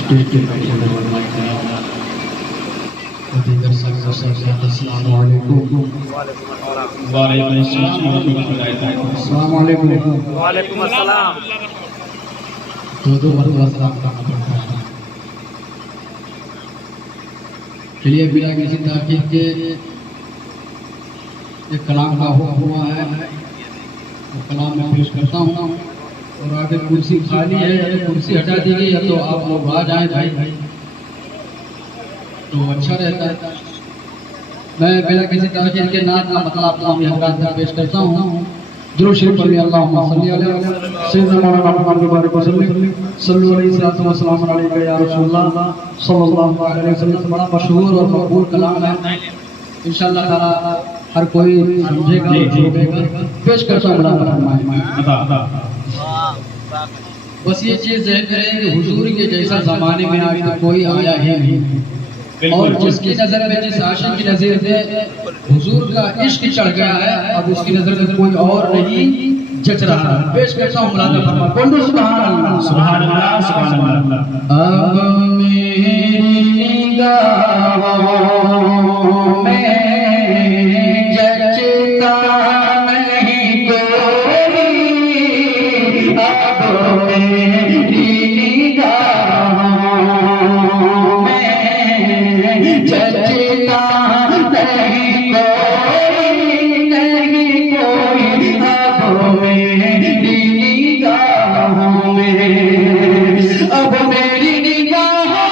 Stage पे बैठे हुए अस्सलाम वालेकुम। वालेकुम अस्सलाम। दो मरतबा सलाम करना पड़ता है। चलिए बिना किसी ताकीद के एक कलाम का हुक्म हुआ है, वो कलाम मैं पेश करता हूँ। और आगे कुर्सी खाली है, या तो कुर्सी हटा दी गई या तो आप लोग आ जाए भाई, तो अच्छा रहता है। मैं बिना किसी ताकीद के नात का मतलब अपना हज़रात में पेश करता हूँ। दुरूद शरीफ पढ़िए, अल्लाहुम्मा सल्ली अला सय्यिदना मुहम्मद मुबारक वसल्लम सल्लल्लाहु अलैहि वसल्लम अलैका या रसूलल्लाह सल्लल्लाहु अलैहि वसल्लम। बड़ा मशहूर और मकबूल कलाम है, इंशाअल्लाह ताला हर कोई समझेगा और सुनेगा। पेश करता हूँ बड़ा बस ये चीज़ ज़हन में रहे कि हुजूर के जैसा ज़माने में आज तक कोई आया ही नहीं, और जिसकी नज़र में, जिस आशिक की नज़र में हुजूर का इश्क चढ़ गया है, अब उसकी नज़र में कोई और नहीं जच रहा है। पेश करता हूँ मुलाज़ा फरमा, बोलो सुभान अल्लाह सुभान अल्लाह सुभान अल्लाह। अब मेरी निगाहों में जचता नहीं कोई, अब मेरी निगाहों में जचता नहीं कोई, नहीं कोई, अब मेरी निगाहों में, अब मेरी निगाहों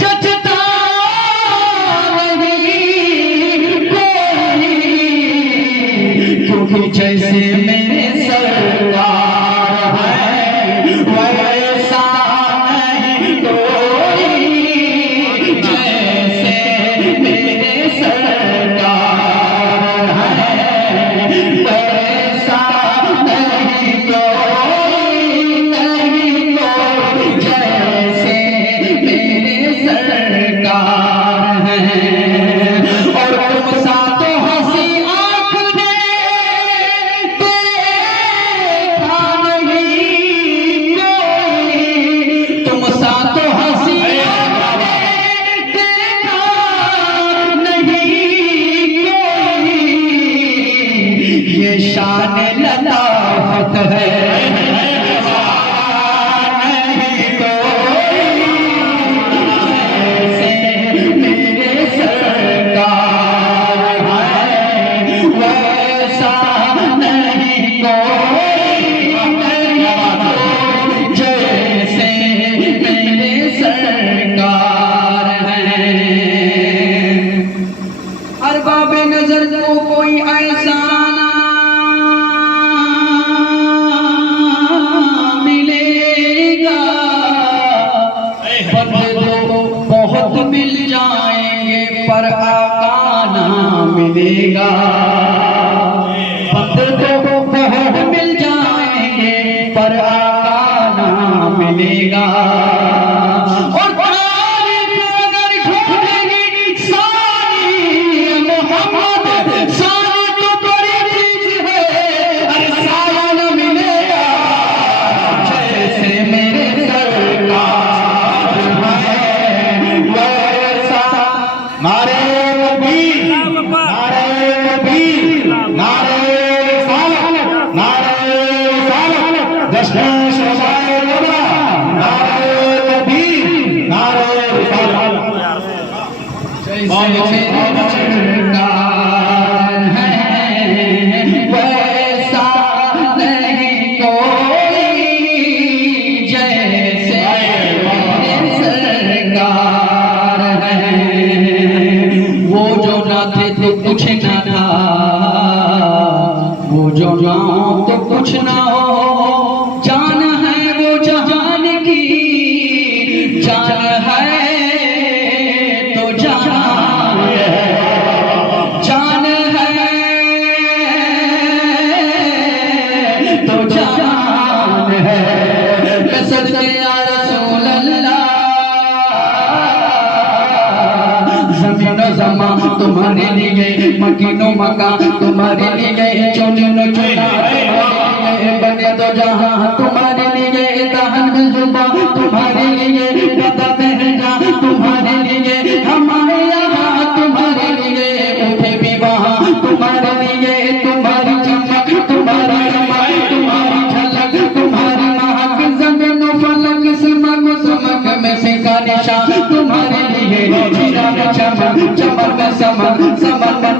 जचता नहीं कोई, क्योंकि जैसे मेरे सरकार है वैसा नहीं कोई, जैसे मेरे सरकार है वैसा नहीं कोई, नहीं कोई, जैसे मेरे सरकार है। और तुम सा तो हंसी आँख ने देखा नहीं कोई, तुम सा तो हंसी आँख ने देखा नहीं कोई, ये शान लताफत है नहीं कोई, जैसे मेरे सरकार है वैसा नहीं कोई, नहीं कोई, जैसे मेरे सरकार है। अरबाब नजर को कोई ऐसा मिलेगा, बंदे तो बहुत मिल जाएंगे पर आका ना मिलेगा, बंदे तो बहुत मिल जाएंगे पर आका ना मिलेगा। और तारीफ अगर ढूंढेगी सारी मोहम्मद, सारी तो बड़ी चीज है, अरे सारा न मिलेगा, जैसे मेरे सरकार है वैसा। नारे तकबीर, नारे तकबीर, नारे रिसालत, नारे रिसालत, जश्न शहदाए वतन, नारे तकबीर, नारे रिसालत। जैसे मेरे सरकार है वैसा नहीं कोई, जैसे मेरे सरकार है। वो जो ना थे तो कुछ ना था, वो जो ना हो तो कुछ ना हो, जान है वो जहान की, जान है तो जान है, जान है तो जान है। मैं सदके या रसूल अल्लाह, ज़मीन व ज़मा तुम्हारे लिए, मकीनो मका तुम्हारे लिए, चुने न चुना तुम्हारे लिए,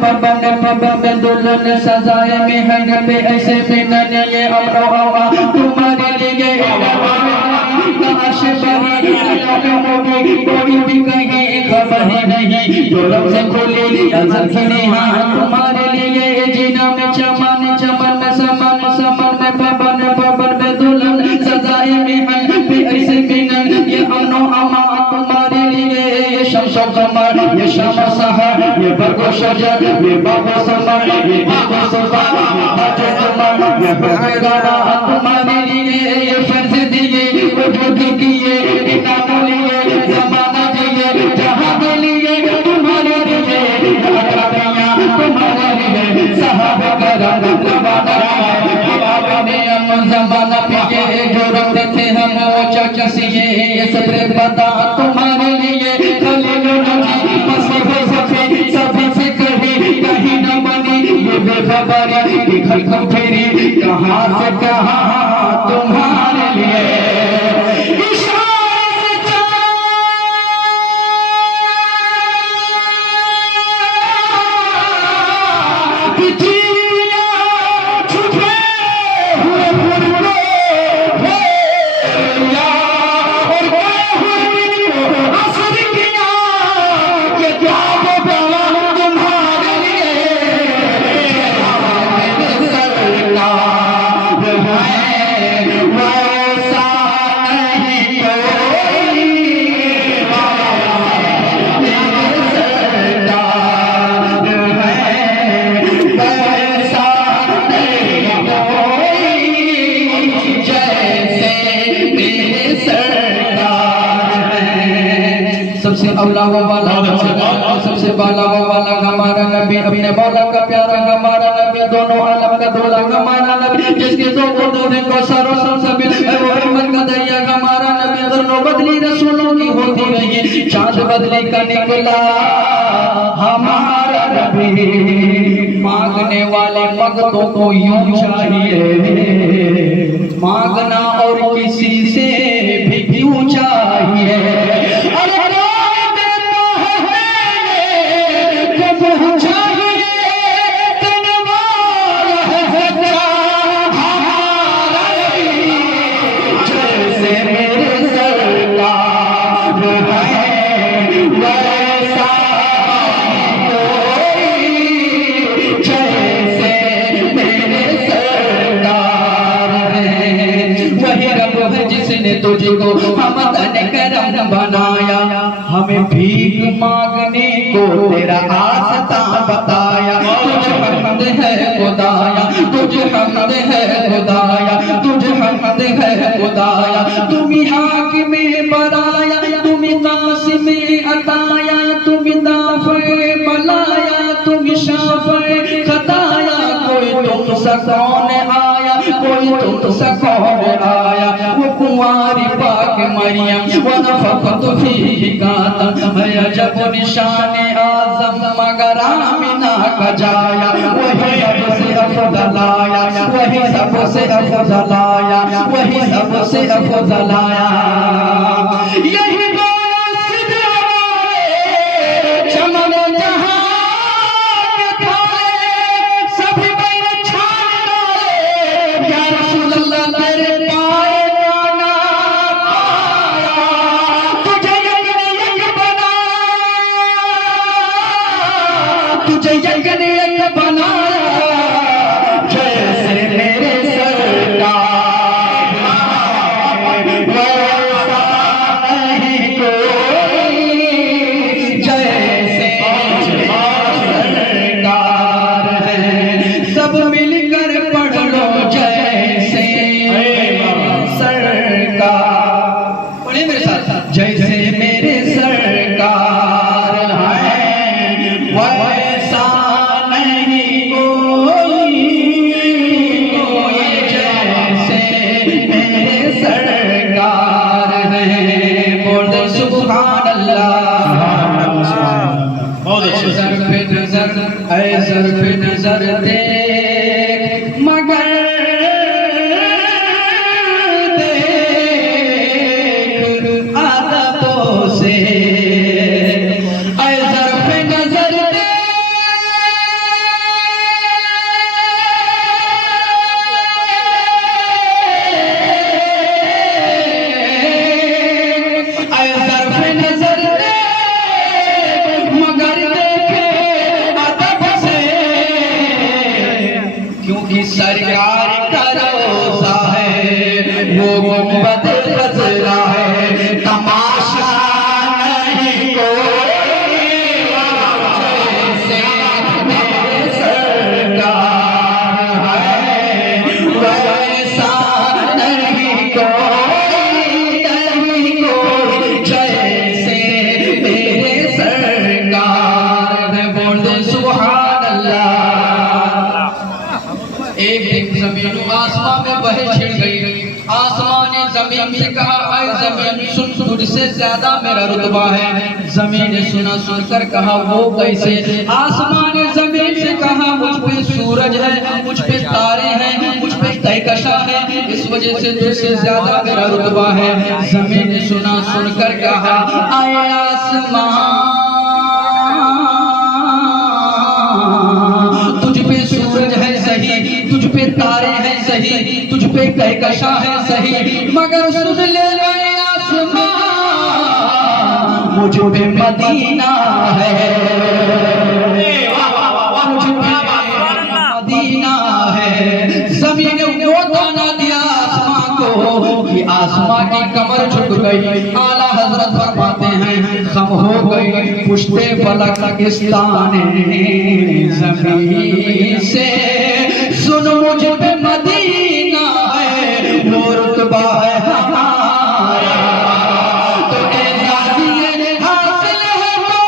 पवन दुल्हन सजाए महंग पे ऐसे मिलन ये अमरो आवा तुम्हारे लिए काश बनी होगी कोई भी कहीं खबर ही नहीं जो रब से खोली अजल की नेहा तुम्हारे लिए जीना में चमन चमन में समन समन में पवन पवन में दुल्हन सजाए महंग पे ऐसे मिलन ये अमरो आवा तुम्हारे लिए ये शमशो कमर ये शमो सहर ये बरगो शजर ये बाबो समर ये बाबो सफर ये बाजो कमर ये बरगाना तुम्हारे लिए ये फर्ज दिए वो जो दिए इतना बोलिए जमाना दिए जहां के लिए तुम्हारे लिए अकरमिया तुम्हारे लिए साहब करम जमाना ने हम जमाना पिए जो रखते थे हम वो चकिए ये सब बता तुम्हारे लिए खलील नबी मसीह सफी सभी से कहीं न बनी ये बेखबरी कि खलखल फेरी कहां से कहां तुम्हारे लिए सबसे बाला वाला हमारा नबी अपने मौला का प्यारा हमारा नबी दोनों आलम का दूल्हा हमारा नबी जिसके दो को सारो सब वो हिम्मत का दरिया हमारा नबी दोनों बदली रसूलों की होती रही चांद बदली का निकला हमारा नबी मांगने वाले मगतों को यूं चाहिए मांगना और किसी से भी क्यों चाहिए तुझको हम तन करम बनाया हमें भीख मांगने को तेरा आस्ता बताया तुझे हमद है खुदाया तुझे हमद है खुदाया तुझे हमद है खुदाया तुम हाकिम बनाया तुम नासिम अताया तुम दाफ़े बलाया तुम शाफ़े खताया कोई तुमसे कौन आया कोई तुमसे कौन आया वो कुंवारी पाक मरियम वनफ़ख़्तु फ़ीही काता अजब निशान आज़म मगर आमिना का जाया वही सबसे अफ़ज़ल आया वही सबसे अफ़ज़ल आया वही सबसे अफ़ज़ल आया यही जैसे मेरे सरकार है वैसा नहीं कोई जैसे मेरे सरकार है बोल दे सुभान अल्लाह ज़र्फ़े नज़र देख मगर सरकार का रोज़ा है, वो गुंबद खजरा है, तमाशा नहीं कोई जैसे मेरे सरकार है, वैसा नहीं कोई जैसे मेरे सरकार है। बोल दे सुभान अल्लाह। एक दिन जमीन आसमां में बहे छिड़ गई। आसमान ने जमीन से कहा, ऐ जमीन सुन, तुझसे ज्यादा मेरा रुतबा है। जमीन ने सुना, सुनकर कहा वो कैसे? आसमान ने जमीन से कहा मुझ पे सूरज है, मुझ पे तारे हैं, मुझ पे कहकशा है, इस वजह से तुझसे ज्यादा मेरा रुतबा है। जमीन ने सुना, सुनकर कहा ऐ आसमान, तुझ पे सूरज है सही, तुझ पे तारे हैं सही, तुझ पे कहकशा है सही, मगर सुन ले आसमान, मुझ पे मदीना है, मुझ पे मदीना है। जमीन ने वो दाना दिया आसमां को कि आसमां की कमर झुक गई। आला हजरत फरमाते हैं खम हो गई पुष्पे फलक इस ताने जमीन से, सुन मुझ पे मदीना है, वो रुतबा है हमारा, तो एजाज़ियत हासिल है तो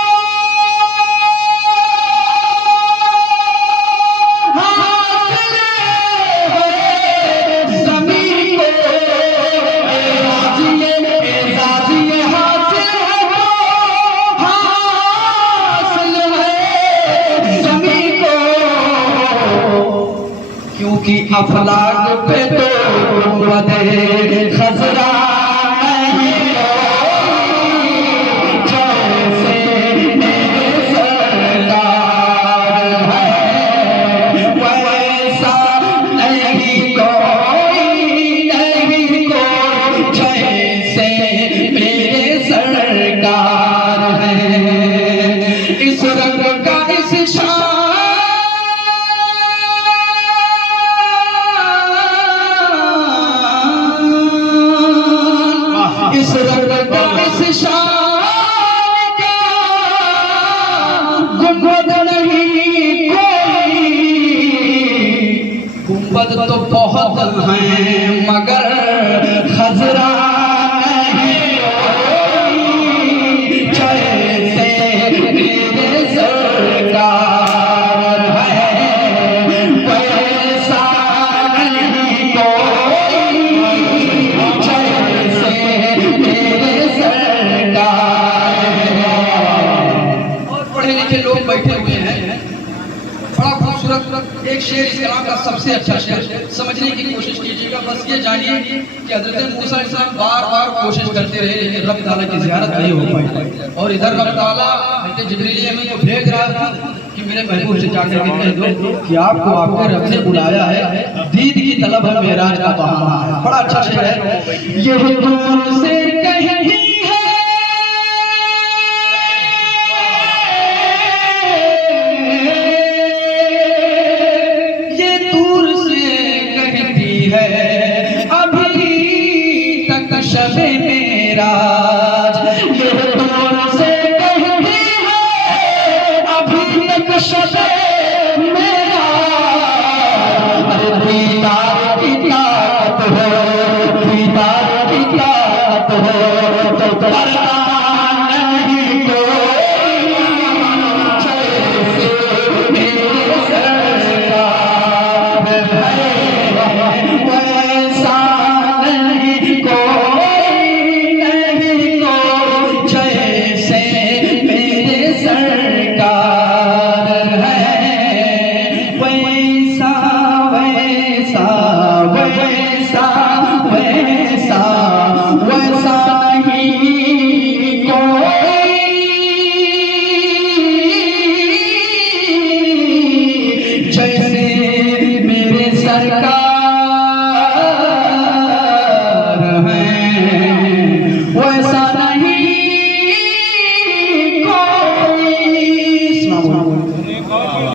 हासिल है ज़मीन को, एजाज़ियत हासिल है तो हासिल है ज़मीन को, क्योंकि अफलाक पे तो गुंबदे खजरा नहीं जैसे मेरे सरकार है, वैसा नहीं कोई जैसे मेरे सरकार है। इस रंग का इस शान इस रंग का इस शान का गुंबद नहीं कोई, गुंबद तो बहुत हैं मगर खजरा नहीं कोई जैसे मेरे सरकार है, वैसा नहीं कोई जैसे मेरे सरकार है। और पढ़े लिखे लोग बैठे हुए हैं, बड़ा खूबसूरत एक शेर इस कलाम का सबसे अच्छा शेर, समझने की कोशिश कीजिएगा। बस ये जानिए कि हज़रत मूसा अलैहिस्सलाम बार बार कोशिश करते रहे लेकिन रब ताला की ज़ियारत नहीं हो पाई, और इधर रब ताला हज़रत जिब्रील अमीन को भेज रहा था कि मेरे महबूब से जाकर के कह दो कि आपको आपके रब ने बुलाया है, दीद की तलब है, मेराज का बहाना है। बड़ा अच्छा शेर है ये, तुमसे कहीं